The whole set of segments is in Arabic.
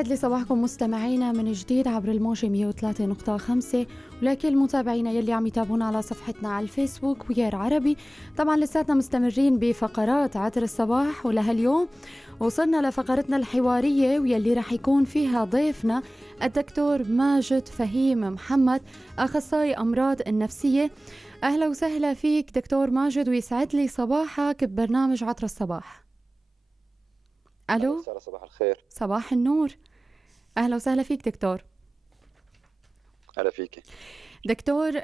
يسعد لي صباحكم مستمعينا من جديد عبر الموجة 103.5، ولكل متابعينا يلي عم يتابعونا على صفحتنا على الفيسبوك وير عربي. طبعا لساتنا مستمرين بفقرات عطر الصباح، ولهاليوم وصلنا لفقرتنا الحوارية واللي رح يكون فيها ضيفنا الدكتور ماجد فهيم محمد، أخصائي أمراض النفسية. أهلا وسهلا فيك دكتور ماجد، ويسعد لي صباحك ببرنامج عطر الصباح. ألو، صباح الخير. صباح النور، أهلا وسهلا فيك دكتور. أهلا فيك دكتور،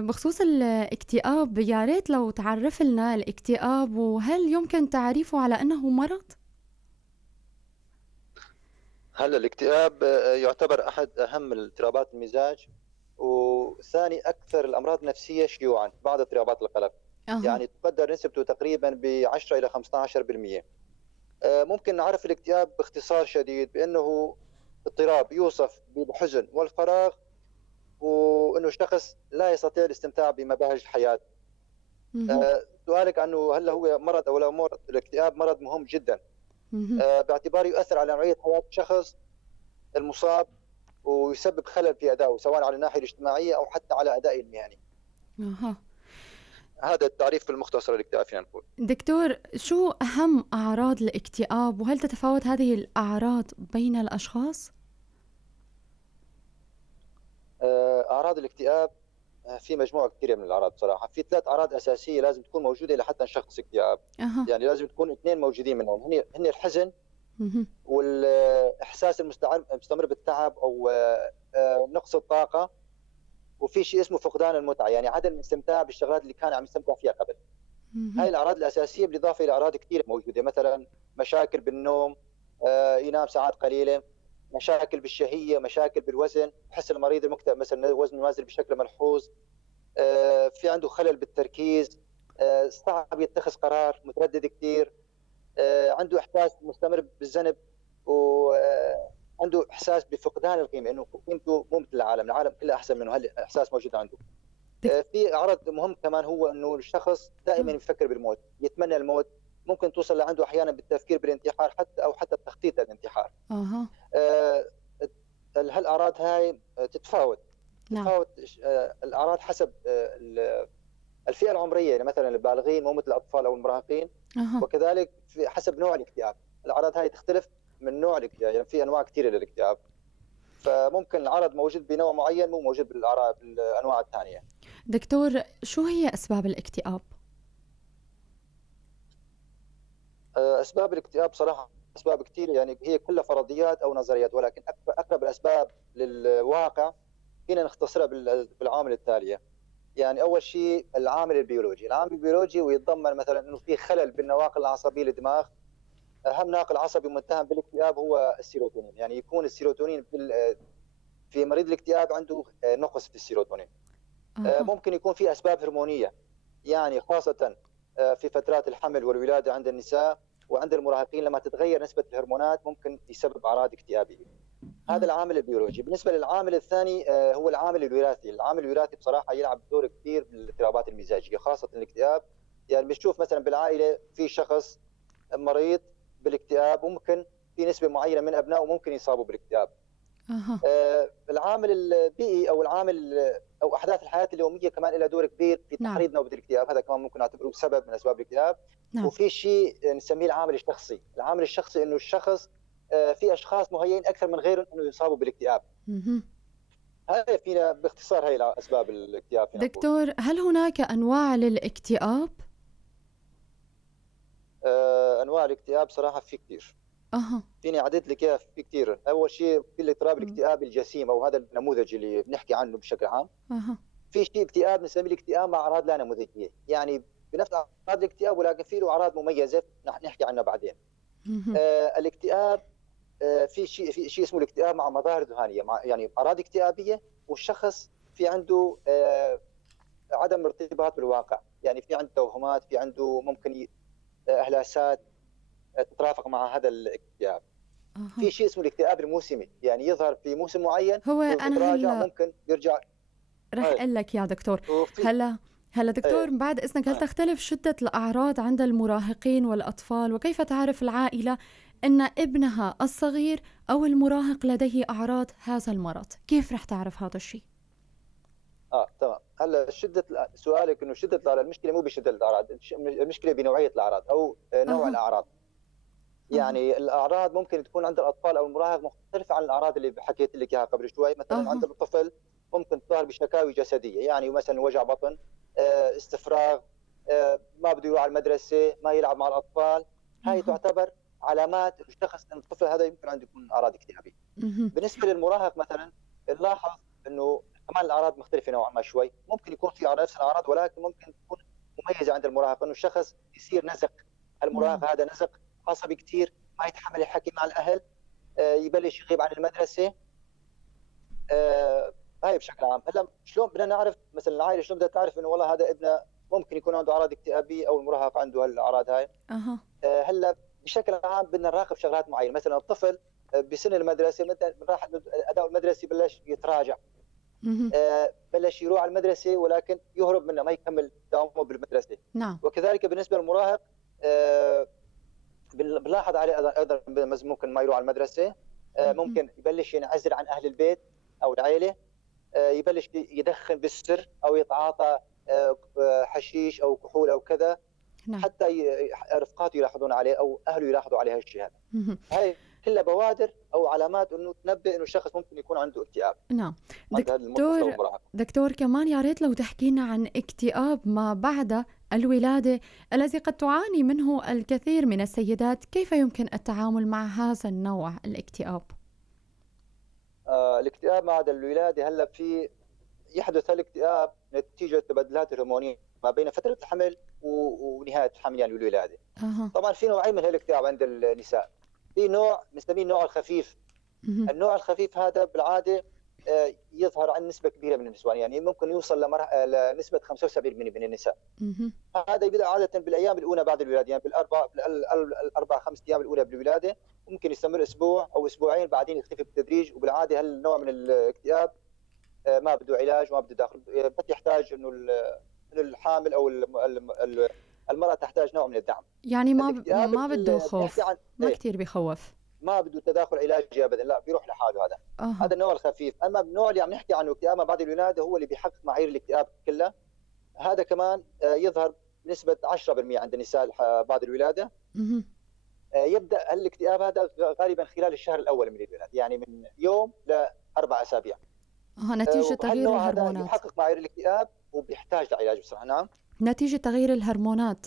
بخصوص الاكتئاب، يا ريت لو تعرف لنا الاكتئاب، وهل يمكن تعريفه على أنه مرض؟ هلا الاكتئاب يعتبر أحد أهم اضطرابات المزاج، وثاني أكثر الأمراض النفسية شيوعا بعد اضطرابات القلق. يعني تقدر نسبته تقريبا ب 10 إلى 15%. ممكن نعرف الاكتئاب باختصار شديد بأنه اضطراب يوصف بالحزن والفراغ، وأنه شخص لا يستطيع الاستمتاع بمباهج الحياة. سؤالك عنه هل هو مرض أو لا مرض، الاكتئاب مرض مهم جدا باعتباره يؤثر على نوعية حياة الشخص المصاب، ويسبب خلل في أدائه سواء على الناحية الاجتماعية أو حتى على أدائه المهني. هذا التعريف في المختصر الاكتئاب فينا نقول. دكتور، شو أهم أعراض الاكتئاب، وهل تتفاوت هذه الأعراض بين الأشخاص؟ أعراض الاكتئاب في مجموعة كثيرة من الأعراض بصراحة. في 3 أعراض أساسية لازم تكون موجودة لحتى نشخص اكتئاب. يعني لازم تكون 2 موجودين منهم، هن الحزن والإحساس المستمر بالتعب أو نقص الطاقة، وفي شيء اسمه فقدان المتعة، يعني عدم الاستمتاع بالشغلات اللي كان عم يستمتع فيها قبل. هاي الأعراض الأساسية، بالإضافة إلى أعراض كثيرة موجودة، مثلا مشاكل بالنوم، ينام ساعات قليلة، مشاكل بالشهية، مشاكل بالوزن، بحس المريض المكتئب مثلا وزنه نازل بشكل ملحوظ، في عنده خلل بالتركيز، صعب يتخذ قرار، متردد كثير، عنده إحساس مستمر بالذنب، وعنده إحساس بفقدان القيمة، إنه قيمته مو مثل العالم كله أحسن منه. هالإحساس موجود عنده. في عرض مهم كمان هو إنه الشخص دائما يفكر بالموت، يتمنى الموت، ممكن توصل لعنده أحيانا بالتفكير بالانتحار حتى التخطيط للانتحار. هالأعراض هاي تتفاوت. الأعراض حسب الفئة العمرية، يعني مثلا البالغين مو مثل الأطفال أو المراهقين. وكذلك في حسب نوع الاكتئاب، الأعراض هاي تختلف من نوع الاكتئاب، يعني في أنواع كثيرة للاكتئاب، فممكن العرض موجود بنوع معين مو موجود بالأنواع الثانية. دكتور، شو هي أسباب الاكتئاب؟ أسباب الاكتئاب صراحة أسباب كثيرة، يعني هي كلها فرضيات أو نظريات، ولكن أقرب الأسباب للواقع فينا نختصرها بالعوامل التالية. يعني أول شيء العامل البيولوجي ويتضمن مثلا إنه في خلل بالنواقل العصبية للدماغ. أهم ناقل عصبي متهم بالاكتئاب هو السيروتونين، يعني يكون السيروتونين في مريض الاكتئاب عنده نقص في السيروتونين. ممكن يكون في أسباب هرمونية، يعني خاصة في فترات الحمل والولادة عند النساء وعند المراهقين، لما تتغير نسبة الهرمونات ممكن يسبب أعراض اكتئابية. هذا العامل البيولوجي. بالنسبة للعامل الثاني هو العامل الوراثي. العامل الوراثي بصراحة يلعب دور كبير بالاضطرابات المزاجية خاصة الاكتئاب. يعني بنشوف مثلا بالعائلة في شخص مريض بالاكتئاب، وممكن في نسبة معينة من أبنائه ممكن يصابوا بالاكتئاب. العامل البيئي أو العامل أو أحداث الحياة اليومية كمان لها دور كبير في تحريض نوبة الاكتئاب، هذا كمان ممكن نعتبره سبب من أسباب الاكتئاب. وفي شيء نسميه العامل الشخصي. العامل الشخصي إنه الشخص في أشخاص مهيئين أكثر من غيرهم إنه يصابوا بالاكتئاب. هاي فينا باختصار هاي أسباب الاكتئاب. دكتور، هل هناك أنواع للاكتئاب؟ أنواع الاكتئاب صراحة في كثير. فيني عدد لك اياها، في كثير. اول شيء في الاضطراب الاكتئابي الجسيم، او هذا النموذج اللي بنحكي عنه بشكل عام. في شيء اكتئاب بنسميه الاكتئاب مع اعراض لا نموذجيه، يعني بنفس اعراض الاكتئاب ولكن في له اعراض مميزه نحكي عنها بعدين. الاكتئاب في شيء اسمه الاكتئاب مع مظاهر ذهانيه، يعني اعراض اكتئابيه والشخص في عنده عدم ارتباط بالواقع، يعني في عنده توهمات، في عنده ممكن اهلاسات تترافق مع هذا الاكتئاب. في شيء اسمه الاكتئاب الموسمي، يعني يظهر في موسم معين هو أنا ممكن يرجع. رح أقول لك يا دكتور. هلا دكتور، بعد إذنك، هل تختلف شدة الأعراض عند المراهقين والأطفال، وكيف تعرف العائلة أن ابنها الصغير أو المراهق لديه أعراض هذا المرض؟ كيف رح تعرف هذا الشيء؟ تمام. هلا سؤالك انه شده الاعراض، المشكله مو بشده الاعراض، المشكله بنوعيه الاعراض او نوع أها الاعراض. أها يعني الاعراض ممكن تكون عند الاطفال او المراهق مختلفه عن الاعراض اللي حكيت لك اياها قبل شوي. مثلا أها عند الطفل ممكن تظهر بشكاوي جسديه، يعني مثلا وجع بطن، استفراغ، ما بده يروح على المدرسه، ما يلعب مع الاطفال. هاي أها تعتبر علامات الشخص ان الطفل هذا يمكن عنده يكون اعراض اكتئابيه. مهم. بالنسبه للمراهق مثلا نلاحظ انه كمان الاعراض مختلفه نوعا ما شوي. ممكن يكون في نفس الاعراض ولكن ممكن تكون مميزه عند المراهق، انه الشخص يصير نزق. نعم. المراهق هذا نزق، عصبي كثير، ما يتحمل الحكي مع الاهل، يبلش يغيب عن المدرسه. هاي بشكل عام. هلا شلون بدنا نعرف مثلا العائله شلون بدها تعرف انه والله هذا ابننا ممكن يكون عنده اعراض اكتئابيه او المراهق عنده هالاعراض هاي؟ أها هلا بشكل عام بدنا نراقب شغلات معينه. مثلا الطفل بسن المدرسه مثلا راح اداء المدرسي بلش يتراجع، مهم. بلش يروح على المدرسه ولكن يهرب منها، ما يكمل دوامه بالمدرسه. نعم. وكذلك بالنسبه للمراهق آه، بنلاحظ عليه ايضا ممكن ما يروح على المدرسه، مهم. ممكن يبلش ينعزل عن اهل البيت او العائله، يبلش يدخن بالسر او يتعاطى حشيش او كحول او كذا، نعم. حتى رفقاته يلاحظون عليه او اهله يلاحظوا عليه هالشيء هذا. مهم. هاي كلها بوادر او علامات انه تنبئ انه الشخص ممكن يكون عنده اكتئاب نعم. عند هذا الطفل او دكتور المراهق. دكتور كمان يا ريت لو تحكينا عن اكتئاب ما بعد الولادة الذي قد تعاني منه الكثير من السيدات، كيف يمكن التعامل مع هذا النوع الاكتئاب؟ الاكتئاب بعد الولاده، هلا في يحدث الاكتئاب نتيجه التبدلات الهرمونيه ما بين فتره الحمل ونهايه الحمل يعني الولاده. أها طبعا في نوعين من الاكتئاب عند النساء. في نوع بنسميه النوع الخفيف. مهم. النوع الخفيف هذا بالعاده يظهر عند نسبه كبيره من النسوان، يعني ممكن يوصل لنسبه 75% من النساء. مهم. هذا يبدا عاده بالايام الاولى بعد الولاده، يعني بالاربع خمس ايام الاولى بالولاده، ممكن يستمر اسبوع او اسبوعين بعدين يختفي بالتدريج. وبالعاده هالنوع من الاكتئاب ما بده علاج وما بده داخل، بس يحتاج انه الحامل او المراه تحتاج نوع من الدعم. يعني الاكتئاب ما بده اللي بنحكي خوف، عن ما كتير بخوف. ما بده تداخل علاجي ابدا، لا بيروح لحاله هذا. أها هذا النوع الخفيف. اما النوع اللي عم نحكي عنه اكتئاب ما بعد الولاده هو اللي بيحقق معايير الاكتئاب كلها. هذا كمان يظهر بنسبه 10% عند النساء بعد الولاده. مهم. يبدا الاكتئاب هذا غالبا خلال الشهر الاول من الولاده، يعني من يوم لاربع اسابيع. نتيجة تغيير وهالنوع هذا الهرمونات. يحقق معايير الاكتئاب وبيحتاج لعلاج بصراحه. نعم. نتيجة تغيير الهرمونات.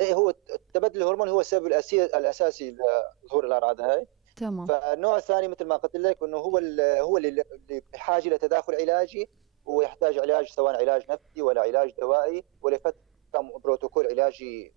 ايه، هو التبدل الهرموني هو السبب الاساسي لظهور الاعراض هاي. تمام. فالنوع الثاني مثل ما قلت لك انه هو اللي بحاجه لتداخل علاجي، ويحتاج علاج سواء علاج نفسي ولا علاج دوائي ولا بروتوكول علاجي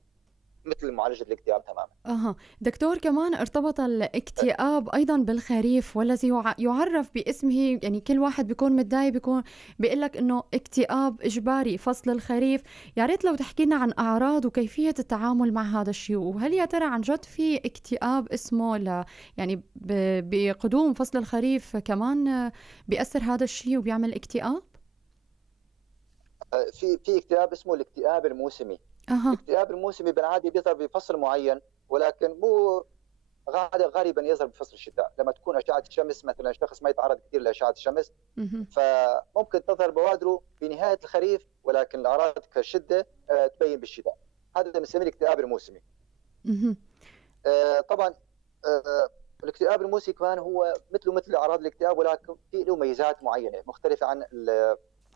مثل معالجه الاكتئاب تماما. دكتور كمان ارتبط الاكتئاب أيضا بالخريف والذي يعرف باسمه، يعني كل واحد بيكون متضايق بيكون بيقول لك إنه اكتئاب إجباري فصل الخريف. يا ريت لو تحكينا عن أعراض وكيفية التعامل مع هذا الشيء، وهل يا ترى عن جد في اكتئاب اسمه يعني بقدوم فصل الخريف كمان بيأثر هذا الشيء وبيعمل اكتئاب؟ في اكتئاب اسمه الاكتئاب الموسمي. أها الاكتئاب الموسمي بالعاده بيظهر بفصل معين، ولكن مو غالبا يظهر بفصل الشتاء لما تكون اشعه الشمس، مثلا الشخص ما يتعرض كثير لاشعه الشمس. مهم. فممكن تظهر بوادره بنهايه الخريف، ولكن الاعراض كشده تبين بالشتاء. هذا بنسميه الاكتئاب الموسمي. مهم. طبعا الاكتئاب الموسمي كمان هو مثل اعراض الاكتئاب، ولكن في له ميزات معينه مختلفه عن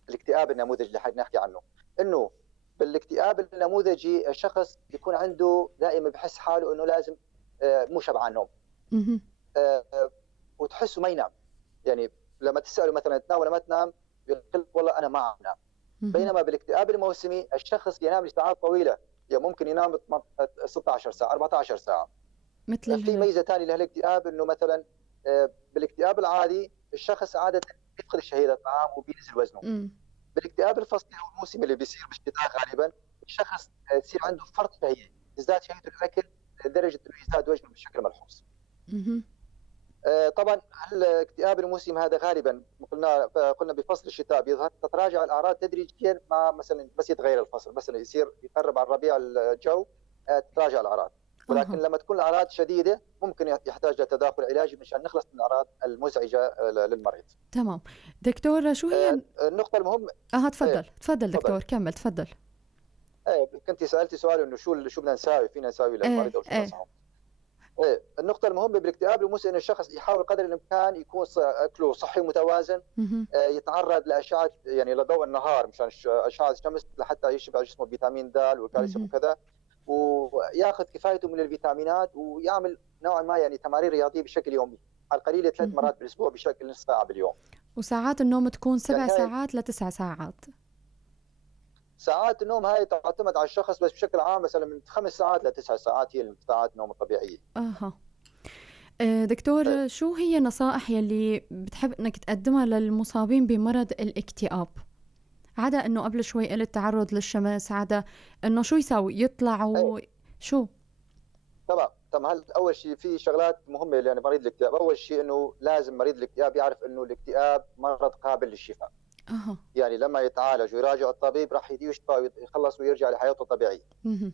الاكتئاب النموذجي اللي حنحكي عنه. انه بالاكتئاب النموذجي الشخص يكون عنده دائما بحس حاله انه لازم مو شبعان نوم، مهم. وتحسه ما ينام. يعني لما تساله مثلا تنام ولا ما تنام يقول والله انا ما عم انام. مهم. بينما بالاكتئاب الموسمي الشخص ينام لساعات طويله، يعني ممكن ينام 16 ساعه 14 ساعه. مثل في ميزه ثانيه لهالاكتئاب انه مثلا بالاكتئاب العادي الشخص عاده يفقد الشهيه للطعام وبينزل وزنه. مم. بالاكتئاب الفصلي او الموسمي اللي بيصير بالشتاء غالبا الشخص يصير عنده فرط شهيه، تزداد شهيته الاكل لدرجه انه يزداد وزنه بشكل ملحوظ. مهم. طبعا الاكتئاب الموسمي هذا غالبا قلنا بفصل الشتاء بيظهر، تتراجع الاعراض تدريجيا مع مثلا بس يتغير الفصل، مثلا يصير يقرب على الربيع الجو تتراجع الاعراض. ولكن أها. لما تكون الاعراض شديده ممكن يحتاج لتداخل علاجي مشان نخلص من الاعراض المزعجه للمريض. تمام. دكتور شو هي النقطه المهمه. أها، ايه تفضل، تفضل تفضل. دكتور، كمل، تفضل. ايه كنت سالتي سؤال انه شو بدنا نساوي، فينا نساوي إيه، للمريض او شو إيه. ننصحه. ايه النقطه المهمه بالاكتئاب المزمن انه الشخص يحاول قدر الامكان يكون اكله صحي متوازن، اهم. يتعرض لاشعه يعني لضوء النهار مشان اشعه الشمس لحتى يشبع جسمه فيتامين د والكالسيوم اهم. وكذا، وياخذ كفايته من الفيتامينات، ويعمل نوعا ما يعني تمارين رياضيه بشكل يومي، على القليله 3 اهم. مرات بالاسبوع بشكل نص ساعه باليوم. وساعات النوم تكون 7 يعني هاي ساعات ل9 ساعات. ساعات النوم هاي تعتمد على الشخص، بس بشكل عام مثلا من 5 ساعات ل9 ساعات هي ساعات النوم الطبيعيه. أها. طيب. دكتور شو هي النصائح يلي بتحب إنك تقدمها للمصابين بمرض الاكتئاب؟ عدا إنه قبل شوي قلت تعرض للشمس، عدا إنه شو يساوي؟ أي. يطلعوا شو؟ تمام هل اول شيء في شغلات مهمه يعني مريض الاكتئاب، اول شيء انه لازم مريض الاكتئاب يعرف انه الاكتئاب مرض قابل للشفاء. أها. يعني لما يتعالج ويراجع الطبيب راح يشفى ويخلص ويرجع لحياته الطبيعيه. اهم.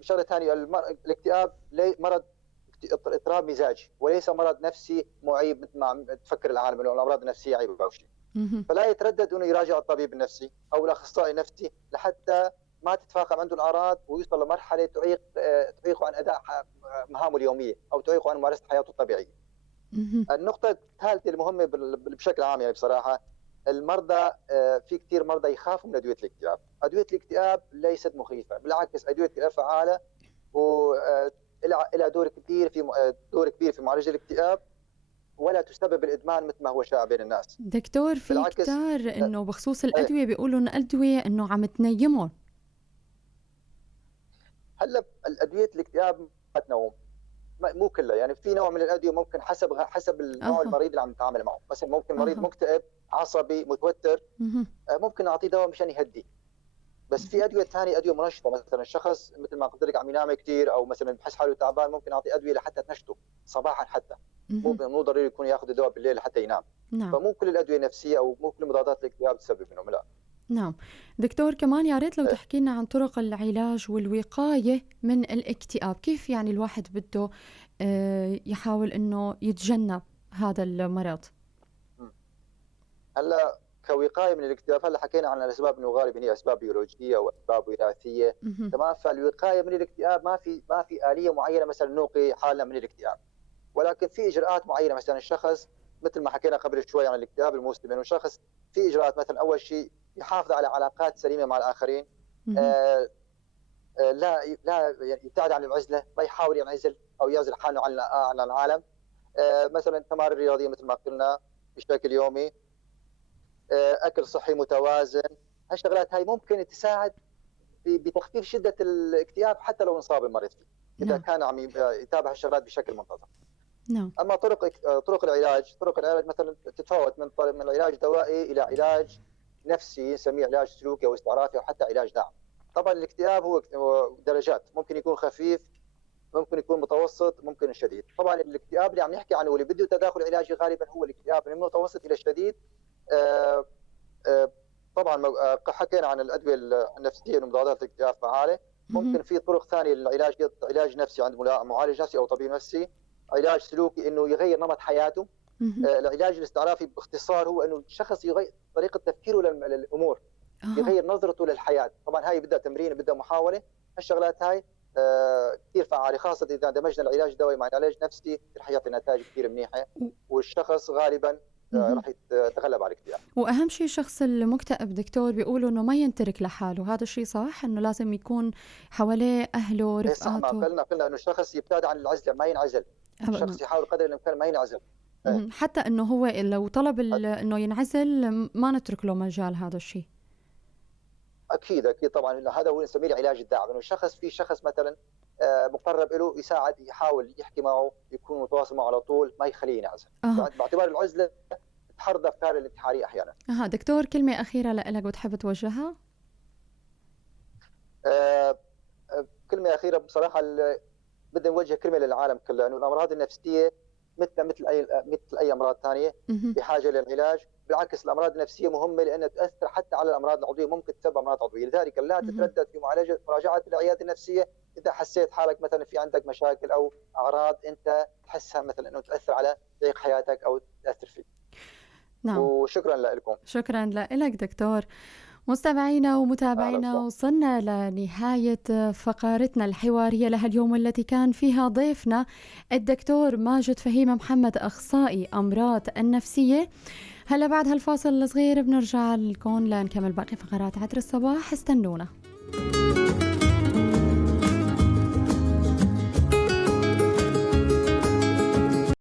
شغله ثانيه، الاكتئاب مرض اضطراب مزاجي وليس مرض نفسي معيب مثل ما تفكر العالم انه الامراض النفسيه عيب او شيء. اهم. فلا يتردد انه يراجع الطبيب النفسي او الاخصائي النفسي لحتى ما تتفاقم عنده الاعراض ويوصل لمرحله تعيقه عن اداء مهامه اليوميه او تعيقه عن ممارسه حياته الطبيعيه. اهم. النقطه الثالثه المهمه بشكل عام يعني بصراحه، المرضى في كثير مرضى يخافوا من ادويه الاكتئاب، ادويه الاكتئاب ليست مخيفه، بالعكس ادويه الاكتئاب فعاله ولها دور كبير في معالجه الاكتئاب، ولا تسبب الادمان مثل ما هو شائع بين الناس. دكتور في بالعكس. كتار إنه بخصوص ايه الأدوية بيقولوا إنه الأدوية إنه عم تنيمهم. هلا الادويه الاكتئاب ما تنوم، مو كلها، يعني في نوع من الادويه ممكن حسب النوع أها. المريض اللي عم نتعامل معه، مثلا ممكن مريض أها. مكتئب عصبي متوتر اهم. ممكن نعطيه دواء مشان يهديه. بس في ادويه ثانيه ادويه منشطه، مثلا الشخص مثل ما قلت لك عم ينام كثير او مثلا بحس حاله تعبان ممكن نعطيه ادويه لحتى تنشطه صباحا حتى، اهم. مو ضروري يكون ياخذ الدواء بالليل لحتى ينام. نعم. فمو كل الادويه نفسيه او مو كل مضادات الاكتئاب تسبب منهم، لا. نعم. دكتور كمان يا ريت لو إيه. تحكي لنا عن طرق العلاج والوقاية من الاكتئاب، كيف يعني الواحد بده يحاول إنه يتجنب هذا المرض؟ هلا كوقايه من الاكتئاب، هلا حكينا عن الاسباب انه غالبا هي اسباب بيولوجيه واسباب وراثيه. اهم. تمام. فالوقايه من الاكتئاب ما في اليه معينه مثلا نوقي حالنا من الاكتئاب، ولكن في اجراءات معينه. مثلا الشخص مثل ما حكينا قبل شوي عن الاكتئاب المزمن، والشخص في اجراءات، مثلا اول شيء يحافظ على علاقات سليمه مع الاخرين. اهم. آه، لا يعني يبتعد عن العزله، ما يحاول ينعزل او يعزل حاله عن العالم. مثلا التمارين الرياضيه مثل ما قلنا بشكل يومي. اكل صحي متوازن. هالشغلات هاي ممكن تساعد بتخفيف شده الاكتئاب حتى لو انصاب المريض فيه، اذا نعم. كان عم يتابع هالشغلات بشكل منتظم. نعم. اما طرق العلاج مثلا تتفاوت من علاج دوائي الى علاج نفسي نسميه علاج سلوكي او استعراضي او حتى علاج دعم. طبعا الاكتئاب هو درجات، ممكن يكون خفيف، ممكن يكون متوسط، ممكن شديد. طبعا الاكتئاب اللي عم نحكي عنه واللي بده تداخل علاجي غالبا هو الاكتئاب من المتوسط الى الشديد. آه، طبعا حكينا عن الادويه النفسيه ومضادات الاكتئاب فعاله. اهم. ممكن في طرق ثانيه للعلاج، علاج نفسي عند معالج نفسي او طبيب نفسي. علاج سلوكي انه يغير نمط حياته. اهم. العلاج الاستعرافي باختصار هو انه الشخص يغير طريقه تفكيره للامور، أها. يغير نظرته للحياه. طبعا هاي بدها تمرين، بدها محاوله. هالشغلات هاي كثير فعاله، خاصه اذا دمجنا العلاج الدوائي مع العلاج النفسي رح يعطي نتائج كثير منيحه، و والشخص غالبا اهم. رح يتغلب على الاكتئاب. وأهم شي الشخص المكتئب دكتور بيقولوا إنه ما ينترك لحاله، هذا الشي صح؟ إنه لازم يكون حواليه أهله، إيه صح، ما رفقاته؟ قلنا انه الشخص يبتعد عن العزله، ما ينعزل. أبدًا. الشخص يحاول قدر الامكان ما ينعزل. ايه. اهم. حتى إنه هو لو طلب إنه ينعزل ما نترك له مجال هذا الشي. اكيد طبعا هذا هو نسميه العلاج الداعم، انه في شخص مثلا مقرب له يساعد، يحاول يحكي معه، يكون متواصل معه على طول، ما يخليه ينعزل. أها. باعتبار العزله تحرض الافكار الانتحاريه احيانا. أها، دكتور كلمة أخيرة لإلك بتحب توجهها؟ آه، كلمه اخيره بصراحه، بدنا نوجه كلمه للعالم كله انه الامراض النفسيه مثل اي امراض ثانيه اهم. بحاجه للعلاج، بالعكس الامراض النفسيه مهمه لانها تؤثر حتى على الامراض العضويه، ممكن تسبب امراض عضويه، لذلك لا مهم. تتردد في مراجعه العياده النفسيه اذا حسيت حالك مثلا في عندك مشاكل او اعراض انت تحسها مثلا انه تاثر على طريق حياتك او تاثر فيك. نعم، وشكرا لكم. شكرا لك دكتور. مستمعينا اهلا ومتابعينا، وسهلا. وصلنا لنهاية فقرتنا الحوارية لها اليوم، التي كان فيها ضيفنا الدكتور ماجد فهيم محمد، أخصائي أمراض النفسية. هلا بعد هالفاصل الصغير بنرجع لكم لنكمل باقي فقرات عطر الصباح، استنونا.